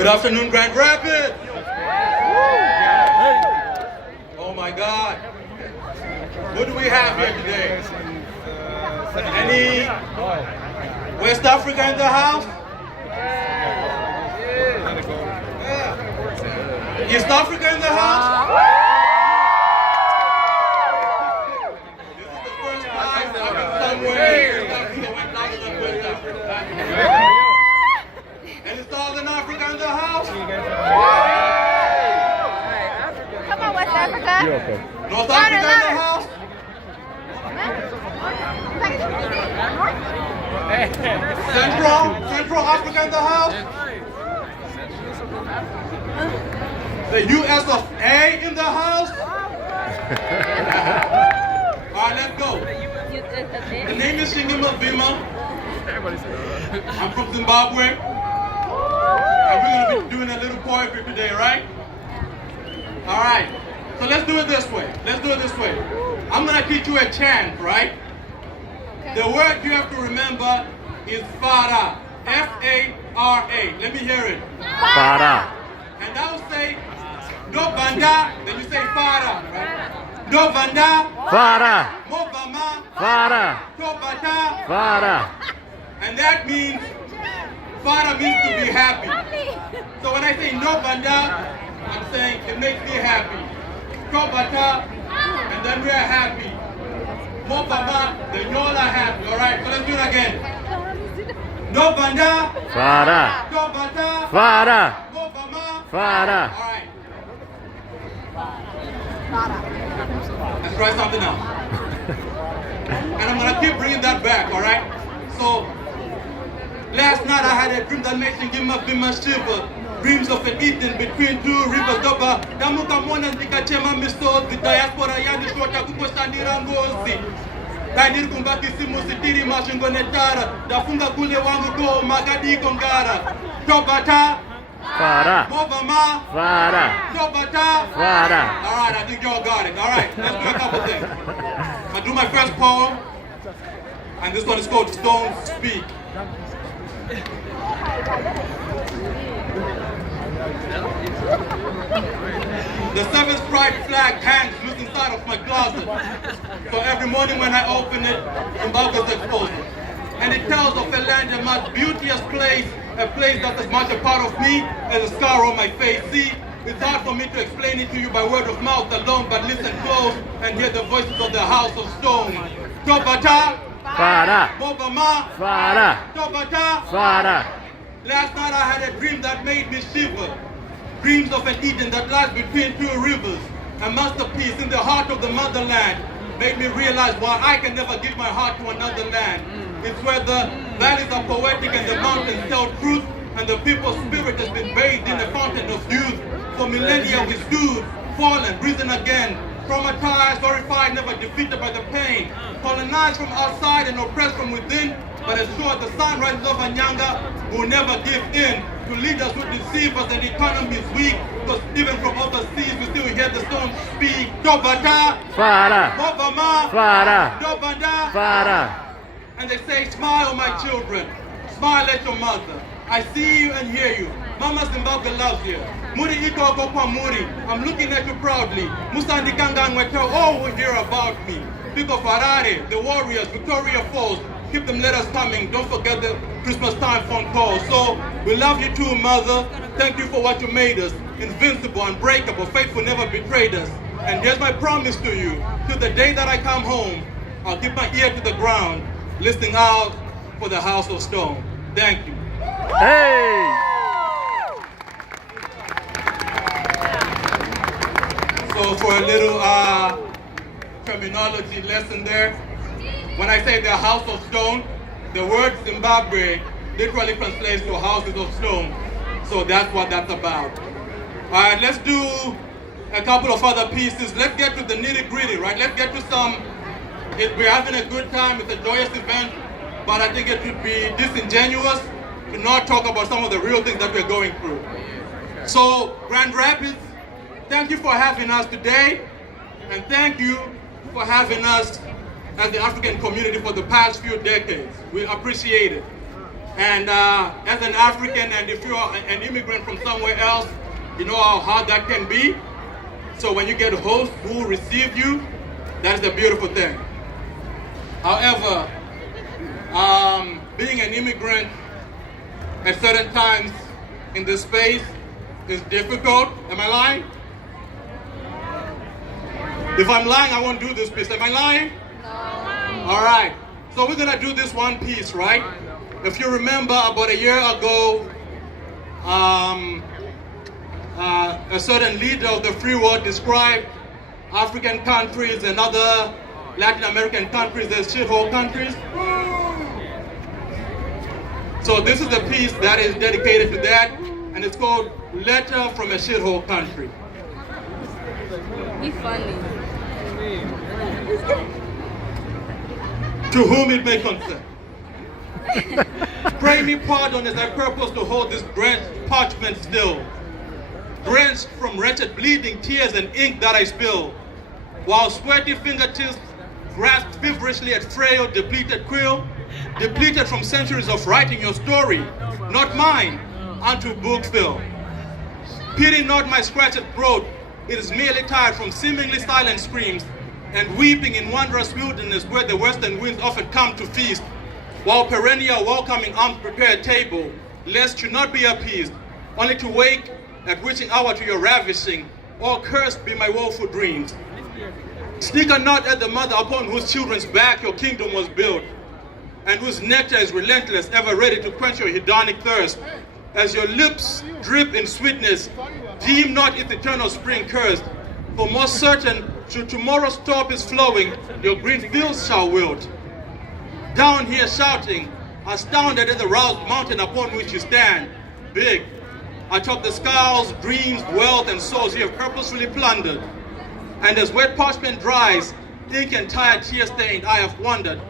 Good afternoon, Grand Rapids. Oh my God. What do we have here today? Any West Africa in the house? Yeah. East Africa in the house? This is the first time that I've been somewhere East Africa went louder than West Africa. Any Southern Africa in the house? Come on, West Africa. You're okay. North Africa in the house? Central Africa in the house? The US of A in the house? Alright, let's go. The name is Shingi Mavima. I'm from Zimbabwe. And we're going to be doing a little poetry today, right? Alright. So let's do it this way. I'm going to teach you a chant, right? The word you have to remember is Fara. F-A-R-A. Let me hear it. Fara. And I will say, Do Banda, then you say Fara, right? Do Banda, Fara. Mavima, Fara. Do Bata. Fara. And that means, Fara means to be happy. So when I say No Banda, I'm saying it makes me happy. Do Bata, and then we are happy. Mavima, then you all are happy. Alright, so let's do it again. No Banda, Fara. Do Bata, Fara. Mavima. Fara. Alright. Let's try something else. And I'm going to keep bringing that back, alright? So, last night I had a dream that makes me give my shiver. Dreams of an Eden between two rivers. Doba, damuka mwana ndikachema misozi. Diaspora yani shota kukosanira ngozi. Kainiri kumbaki simu sitiri mashingo netara. Dafunga kule wangu go magadiko ngara. Tobata. Fara. Mavima. Fara. Tobata. Fara. Alright, I think y'all got it. Alright, let's do a couple things. I'll do my first poem. And this one is called Stones Speak. The seven striped flag hangs loose inside of my closet. So every morning when I open it, Zimbabwe's exposed. And it tells of a land, a much beauteous place, a place that is much a part of me as a scar on my face. See, it's hard for me to explain it to you by word of mouth alone, but listen close and hear the voices of the house of stone. Tobata, Fara. Mavima, Fara. Tobata. Fara. Last night I had a dream that made me shiver. Dreams of an Eden that lies between two rivers. A masterpiece in the heart of the motherland. Made me realize why I can never give my heart to another land. It's where the valleys are poetic and the mountains tell truth, and the people's spirit has been bathed in a fountain of youth. For millennia we stood, fallen, risen again. Traumatized, horrified, never defeated by the pain. Colonized from outside and oppressed from within. But as sure as the sun rises over Nyanga, will never give in to leaders who deceive us and the economy is weak. Because even from overseas, we still hear the stones speak. Tobata, Fara. Mavima, Fara. Tobanda. Fara. And they say, smile, my children. Smile at your mother. I see you and hear you. Mama Zimbabwe loves you. Muri iko kwa Muri. I'm looking at you proudly. Musandi Kangangwe tell all who hear about me. People of Harare, the warriors, Victoria Falls. Keep them letters coming. Don't forget the Christmas time phone calls. So, we love you too, Mother. Thank you for what you made us. Invincible, unbreakable, faithful, never betrayed us. And here's my promise to you. Till the day that I come home, I'll keep my ear to the ground, listening out for the house of stone. Thank you. Hey! So for a little terminology lesson there, when I say the house of stone, the word Zimbabwe literally translates to houses of stone. So that's what that's about. All right, let's do a couple of other pieces. Let's get to the nitty-gritty, right? Let's get to some, we're having a good time, it's a joyous event, but I think it would be disingenuous to not talk about some of the real things that we're going through. So, Grand Rapids, thank you for having us today, and thank you for having us as the African community for the past few decades. We appreciate it. And as an African, and if you're an immigrant from somewhere else, you know how hard that can be. So when you get hosts who receive you, that's a beautiful thing. However, being an immigrant at certain times in this space is difficult. Am I lying? If I'm lying, I won't do this piece. Am I lying? No. All right. So we're gonna do this one piece, right? If you remember, about a year ago, a certain leader of the free world described African countries and other Latin American countries as shithole countries. So this is a piece that is dedicated to that, and it's called Letter from a Shithole Country. You funny. To whom it may concern. Pray me pardon as I purpose to hold this drenched parchment still, drenched from wretched bleeding tears and ink that I spill, while sweaty fingertips grasp feverishly at frail, depleted quill, depleted from centuries of writing your story, not mine, unto book fill. Pity not my scratched throat, it is merely tired from seemingly silent screams, and weeping in wondrous wilderness where the western winds often come to feast, while perennial welcoming arms prepare a table, lest you not be appeased, only to wake at witching hour to your ravishing, or cursed be my woeful dreams. Sneaker not at the mother upon whose children's back your kingdom was built, and whose nectar is relentless, ever ready to quench your hedonic thirst. As your lips drip in sweetness, deem not its eternal spring cursed, for most certain, should tomorrow's top is flowing, your green fields shall wilt. Down here shouting, astounded at the roused mountain upon which you stand, big, atop the skulls, dreams, wealth, and souls you have purposefully plundered. And as wet parchment dries, ink and tired tear stained, I have wondered,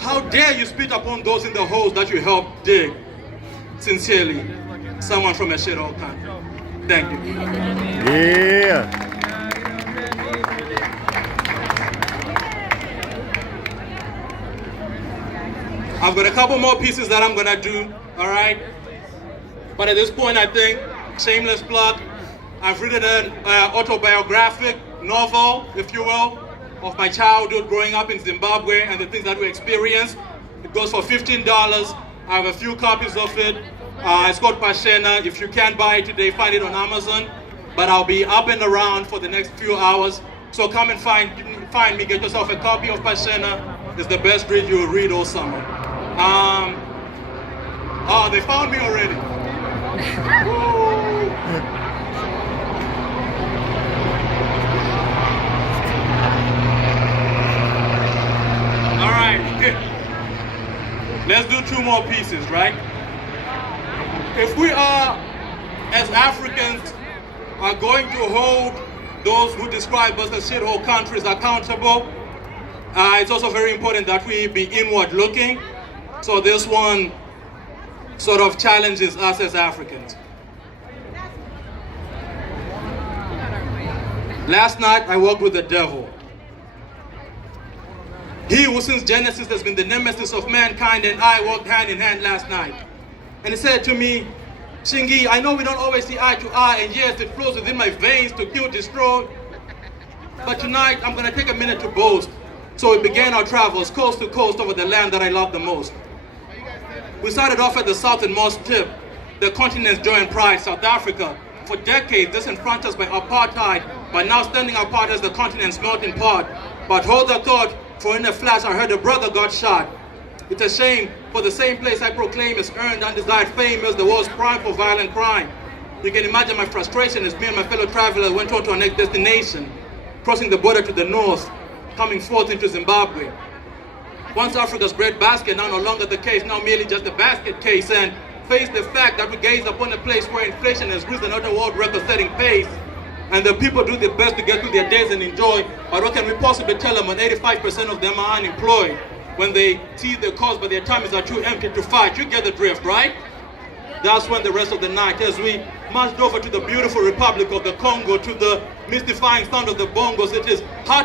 how dare you spit upon those in the holes that you helped dig? Sincerely, someone from a shithole country. Thank you. Yeah. I've got a couple more pieces that I'm gonna do, all right? But at this point, I think, shameless plug, I've written an autobiographic novel, if you will, of my childhood growing up in Zimbabwe and the things that we experienced. It goes for $15. I have a few copies of it. It's called Pashena. If you can't buy it today, find it on Amazon. But I'll be up and around for the next few hours. So come and find me, get yourself a copy of Pashena. It's the best read you'll read all summer. Oh, they found me already. All right, let's do two more pieces, right? If we are, as Africans, are going to hold those who describe us as shithole countries accountable, it's also very important that we be inward looking. So this one sort of challenges us as Africans. Last night I walked with the devil. He who since Genesis has been the nemesis of mankind and I walked hand in hand last night. And he said to me, Shingi, I know we don't always see eye to eye, and yes, it flows within my veins to kill, destroy. But tonight I'm gonna take a minute to boast. So we began our travels coast to coast over the land that I love the most. We started off at the southernmost tip, the continent's joy and pride, South Africa. For decades, disenfranchised us by apartheid, but now standing apart as the continent's melting pot. But hold the thought, for in a flash I heard a brother got shot. It's a shame, for the same place I proclaim has earned undesired fame as the world's prime for violent crime. You can imagine my frustration as me and my fellow travelers went on to our next destination, crossing the border to the north, coming forth into Zimbabwe. Once Africa's breadbasket, now no longer the case, now merely just a basket case, and face the fact that we gaze upon a place where inflation has risen at a world record-setting pace, and the people do their best to get through their days and enjoy, but what can we possibly tell them when 85% of them are unemployed, when they see their cause but their tummies are too empty to fight? You get the drift, right? That's when the rest of the night, as we marched over to the beautiful Republic of the Congo, to the mystifying sound of the bongos, it is hard to